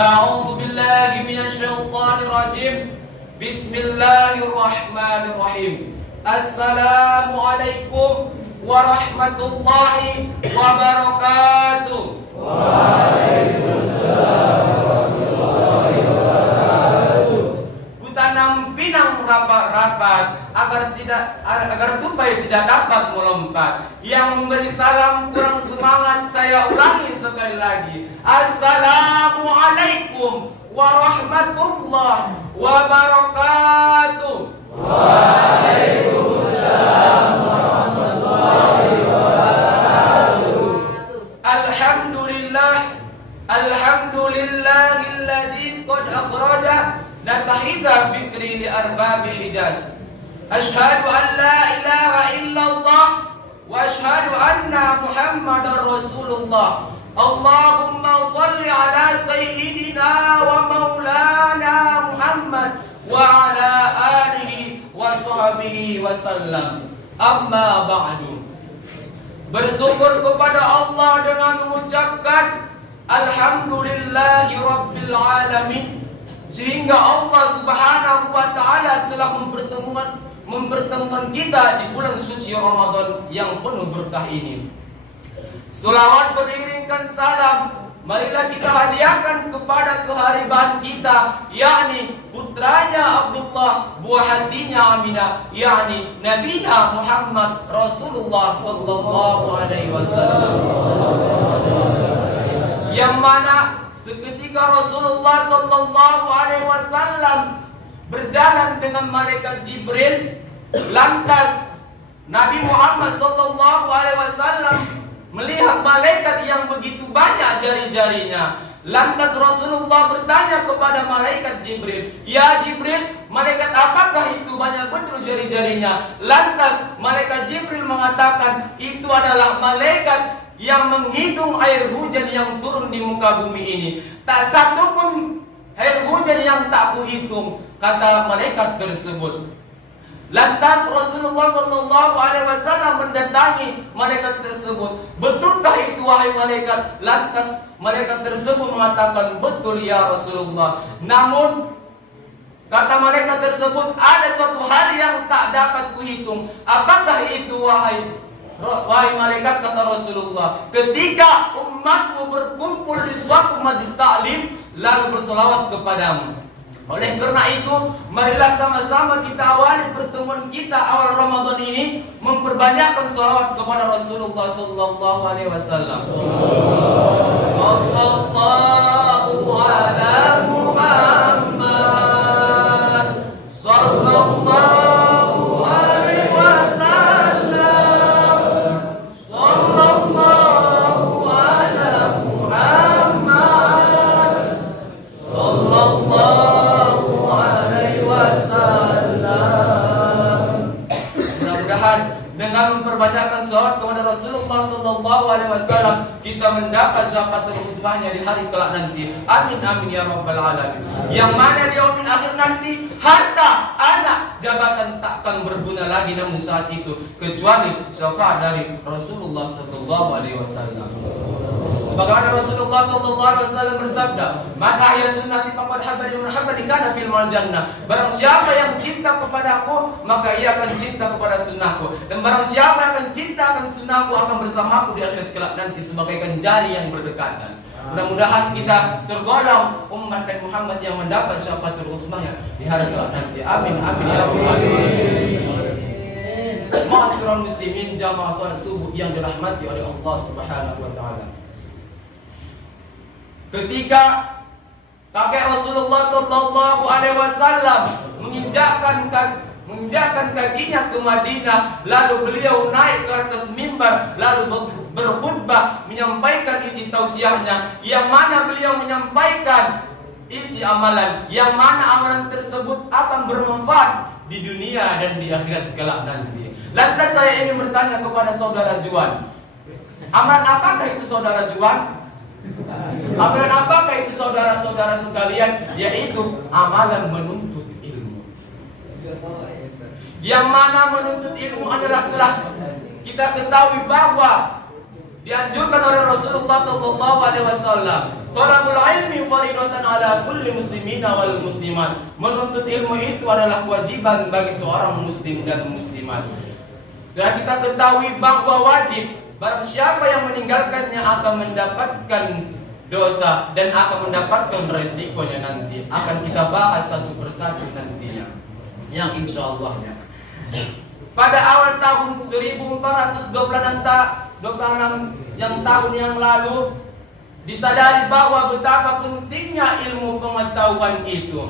A'udzu billahi minasyaitonir rajim. Bismillahirrahmanirrahim. Assalamualaikum warahmatullahi wabarakatuh. Waalaikumsalam warahmatullahi wabarakatuh. Kutanam pinang rapat-rapat agar tupai tidak dapat melompat. Yang memberi salam kurang semangat, saya ulangi sekali lagi. Assalamualaikum warahmatullahi wabarakatuh. Waalaikumsalam warahmatullahi wabarakatuh. Alhamdulillahilladzi qad akhraja natahidha fikri li arbabi hijaz. Ashhadu an la ilaha illallah wa ashhadu anna Muhammadar Rasulullah. Allahumma salli ala sayyidina wa maulana Muhammad wa ala alihi wa sahbihi wa sallam. Amma ba'du. Bersyukur kepada Allah dengan mengucapkan alhamdulillahi rabbil alamin, sehingga Allah Subhanahu wa taala telah mempertemukan kita di bulan suci Ramadan yang penuh berkah ini. Selawat beriringkan salam, marilah kita hadiahkan kepada kehariban kita, yakni putranya Abdullah, buah hatinya Aminah, yakni Nabinya Muhammad Rasulullah sallallahu alaihi wasallam. Yang mana seketika Rasulullah sallallahu alaihi wasallam berjalan dengan malaikat Jibril, lantas Nabi Muhammad sallallahu alaihi wasallam melihat malaikat yang begitu banyak jari-jarinya. Lantas Rasulullah bertanya kepada malaikat Jibril, "Ya Jibril, malaikat apakah itu banyak betul jari-jarinya?" Lantas malaikat Jibril mengatakan, "Itu adalah malaikat yang menghitung air hujan yang turun di muka bumi ini. Tak satu pun air hujan yang tak kuhitung," kata malaikat tersebut. Lantas Rasulullah sallallahu alaihi wasallam mendatangi malaikat tersebut. "Betulkah itu wahai malaikat?" Lantas malaikat tersebut mengatakan, "Betul ya Rasulullah. Namun," kata malaikat tersebut, "ada suatu hal yang tak dapat kuhitung." "Apakah itu wahai malaikat?" kata Rasulullah. "Ketika umatmu berkumpul di suatu majlis taklim lalu berselawat kepadamu." Oleh karena itu, marilah sama-sama kita awali pertemuan kita awal Ramadan ini memperbanyakkan sholawat kepada Rasulullah sallallahu alaihi wasallam. Sallallahu ala Muhammad sallallahu alaihi wasallam. Sallallahu ala Muhammad sallallahu. Dengan memperbanyakkan sholawat kepada Rasulullah sallallahu alaihi wasallam, kita mendapat syafaatul uzmahnya di hari kelak nanti. Amin amin ya rabbal alamin. Yang mana di yaumil akhir nanti harta, anak, jabatan takkan berguna lagi namun saat itu kecuali syafaat dari Rasulullah sallallahu alaihi wasallam. Sebagaimana Rasulullah sallallahu alaihi wasallam bersabda, "Man ahya sunnati faqad habba wa habba kana fil jannah." Barang siapa yang cinta kepadaku, maka ia akan cinta kepada sunnahku. Dan barang siapa yang akan cinta akan sunnahku akan bersamaku di akhirat kelak nanti sebagai jari yang berdekatan. Mudah-mudahan kita tergolong umat dan Muhammad yang mendapat syafaatul uzmahnya di hari kelak nanti. Amin amin ya rabbal alamin. Ma'asyiral muslimin, jamaah salat subuh yang dirahmati oleh Allah Subhanahu wa taala. Ketika kakek Rasulullah sallallahu alaihi wasallam menginjakkan kakinya ke Madinah, lalu beliau naik ke atas mimbar lalu berkhutbah menyampaikan isi tausiahnya, yang mana beliau menyampaikan isi amalan, yang mana amalan tersebut akan bermanfaat di dunia dan di akhirat kelak nanti. Lantas saya ingin bertanya kepada saudara Juan, amalan apakah itu saudara Juan? Amalan apakah itu saudara-saudara sekalian? Yaitu amalan menuntut ilmu. Yang mana menuntut ilmu adalah setelah kita ketahui bahwa dianjurkan oleh Rasulullah SAW Talabul ilmi faridatan ala kulli muslimina wal muslimat. Menuntut ilmu itu adalah kewajiban bagi seorang muslim dan muslimat. Dan kita ketahui bahwa wajib, barang siapa yang meninggalkannya akan mendapatkan dosa dan akan mendapatkan resikonya nanti. Akan kita bahas satu persatu nantinya, yang insya Allahnya. Pada awal tahun 1426 yang tahun yang lalu, disadari bahwa betapa pentingnya ilmu pengetahuan itu.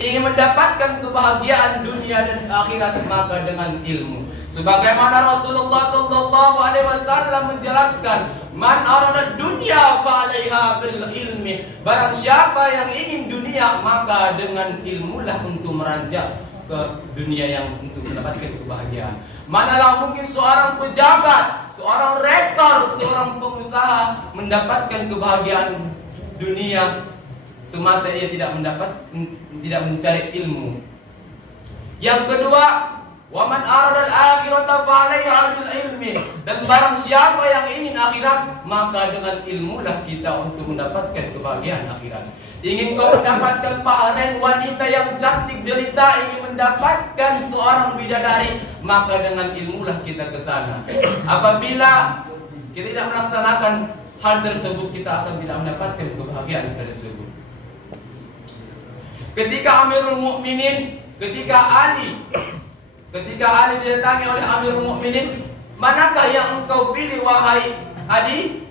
Ingin mendapatkan kebahagiaan dunia dan akhirat, maka dengan ilmu. Sebagaimana Rasulullah sallallahu alaihi wasallam menjelaskan, "Man arada dunya fa 'alaiha bil ilmi." Barang siapa yang ingin dunia, maka dengan ilmulah untuk meranjak ke dunia yang untuk mendapatkan kebahagiaan. Manalah mungkin seorang pejabat, seorang rektor, seorang pengusaha mendapatkan kebahagiaan dunia semata ia tidak mencari ilmu. Yang kedua, waman aradal akhirata fa 'alaiha bil ilmi. Dan barang siapa yang ingin akhirat, maka dengan ilmulah kita untuk mendapatkan kebahagiaan akhirat. Ingin kau mendapatkan pahala wanita yang cantik jelita, ingin mendapatkan seorang bidadari, maka dengan ilmulah kita ke sana. Apabila kita tidak melaksanakan hal tersebut, kita akan tidak mendapatkan kebahagiaan tersebut. Ketika Amirul Mukminin, ketika Ali didatangi oleh Amirul Mukminin, manakah yang engkau pilih wahai Ali?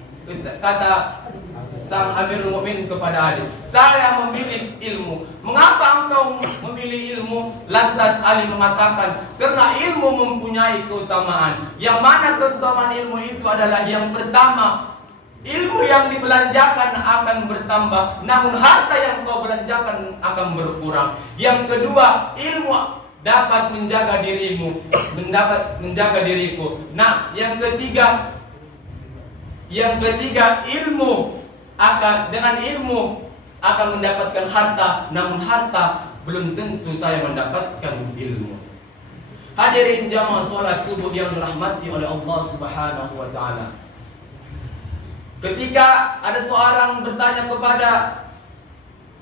Kata sang Amirul Mukminin kepada Ali, saya memilih ilmu. Mengapa engkau memilih ilmu? Lantas Ali mengatakan, karena ilmu mempunyai keutamaan. Yang mana keutamaan ilmu itu adalah yang pertama, ilmu yang dibelanjakan akan bertambah, namun harta yang kau belanjakan akan berkurang. Yang kedua, ilmu dapat menjaga dirimu, menjaga diriku. Nah, yang ketiga, ilmu dengan ilmu akan mendapatkan harta, namun harta belum tentu saya mendapatkan ilmu. Hadirin jamaah salat subuh yang dirahmati oleh Allah Subhanahu wa taala. Ketika ada seorang bertanya kepada,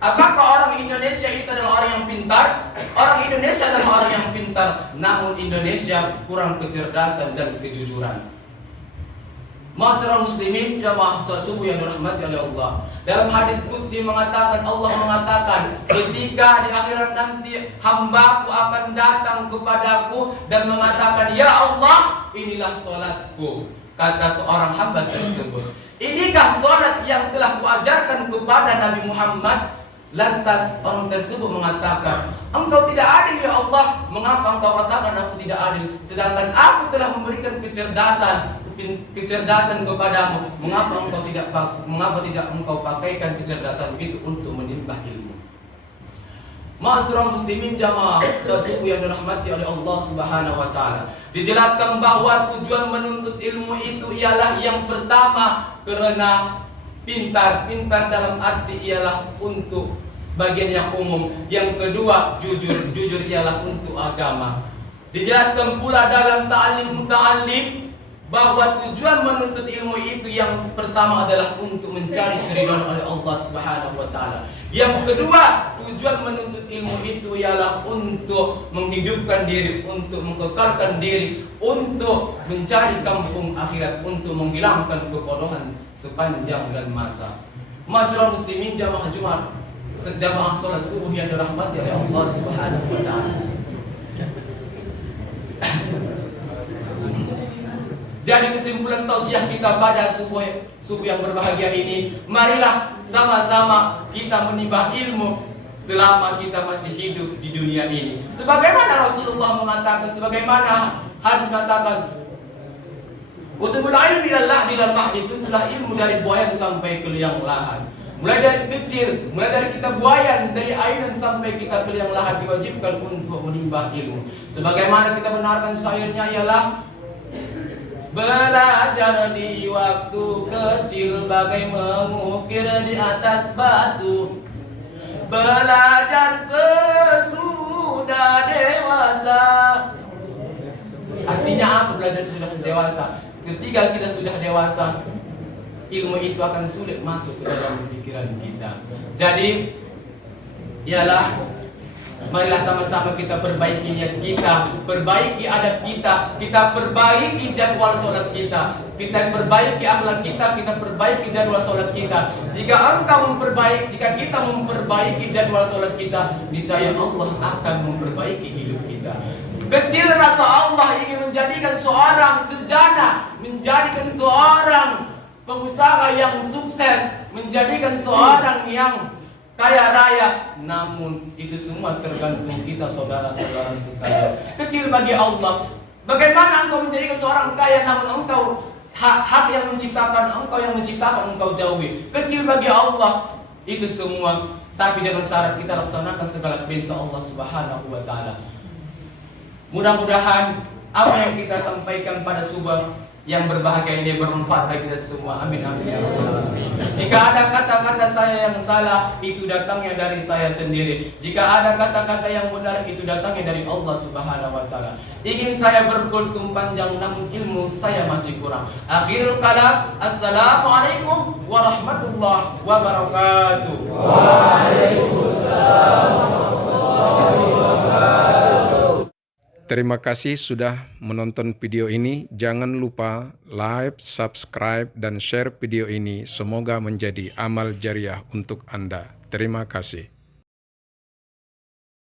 apakah orang Indonesia itu adalah orang yang pintar? Orang Indonesia adalah orang yang pintar, namun Indonesia kurang kecerdasan dan kejujuran. Masyarakat muslimin jamaah salat subuh yang dirahmati oleh Allah. Dalam hadis qudsi mengatakan, Allah mengatakan, ketika di akhirat nanti hambaku akan datang kepadaku dan mengatakan, ya Allah, inilah salatku. Kata seorang hamba tersebut, inikah salat yang telah kuajarkan kepada Nabi Muhammad? Lantas orang tersebut mengatakan, engkau tidak adil ya Allah. Mengapa engkau katakan aku tidak adil, sedangkan aku telah memberikan kecerdasan kepadamu? Mengapa tidak engkau pakaikan kecerdasan itu untuk menimba ilmu? Ma'asyiral muslimin jamaah subuh yang dirahmati oleh Allah Subhanahu wa taala. Dijelaskan bahwa tujuan menuntut ilmu itu ialah yang pertama karena pintar dalam arti ialah untuk bagian yang umum. Yang kedua, jujur ialah untuk agama. Dijelaskan pula dalam ta'lim muta'allim bahwa tujuan menuntut ilmu itu yang pertama adalah untuk mencari keridhaan oleh Allah Subhanahu wa taala. Yang kedua, tujuan menuntut ilmu itu ialah untuk menghidupkan diri, untuk mengekalkan diri, untuk mencari kampung akhirat, untuk menghilangkan kebodohan sepanjang dan masa. Masyarakat muslimin jamaah Jumat, jamaah salat subuh yang dirahmati oleh Allah Subhanahu wa taala. Jadi kesimpulan tausiah kita pada subuh yang berbahagia ini, marilah sama-sama kita menimba ilmu selama kita masih hidup di dunia ini. Sebagaimana Rasulullah mengatakan, sebagaimana hadis mengatakan, utubul ilmi ilallah dituntutlah ilmu dari buayan sampai ke liang lahat. Mulai dari kecil, mulai dari kita buayan, dari air sampai kita ke liang lahat diwajibkan untuk menimba ilmu. Sebagaimana kita benarkan syairnya ialah, belajar di waktu kecil bagai mengukir di atas batu, belajar sesudah dewasa. Artinya apa belajar sesudah dewasa? Ketika kita sudah dewasa, ilmu itu akan sulit masuk ke dalam pikiran kita. Jadi ialah marilah sama-sama kita perbaiki niat kita, perbaiki adab kita, kita perbaiki jadwal sholat kita, kita perbaiki akhlak kita, kita perbaiki jadwal sholat kita. Jika kita memperbaiki jadwal sholat kita, niscaya Allah akan memperbaiki hidup kita. Kecil rasa Allah ingin menjadikan seorang sejana, menjadikan seorang pengusaha yang sukses, menjadikan seorang yang kaya raya, namun itu semua tergantung kita saudara-saudara sekalian. Kecil bagi Allah. Bagaimana engkau menjadikan seorang kaya namun engkau hak yang menciptakan engkau jauhi. Kecil bagi Allah itu semua, tapi dengan syarat kita laksanakan segala perintah Allah Subhanahu wa taala. Mudah-mudahan apa yang kita sampaikan pada subuh yang berbahagia ini bermanfaat bagi kita semua. Amin amin ya rabbal alamin. Jika ada kata-kata saya yang salah, itu datangnya dari saya sendiri. Jika ada kata-kata yang benar, itu datangnya dari Allah Subhanahu wa taala. Ingin saya berkultum panjang namun ilmu saya masih kurang. Akhirul kalam, assalamualaikum warahmatullahi wabarakatuh. Waalaikumsalam warahmatullahi wabarakatuh. Terima kasih sudah menonton video ini. Jangan lupa like, subscribe, dan share video ini. Semoga menjadi amal jariah untuk Anda. Terima kasih.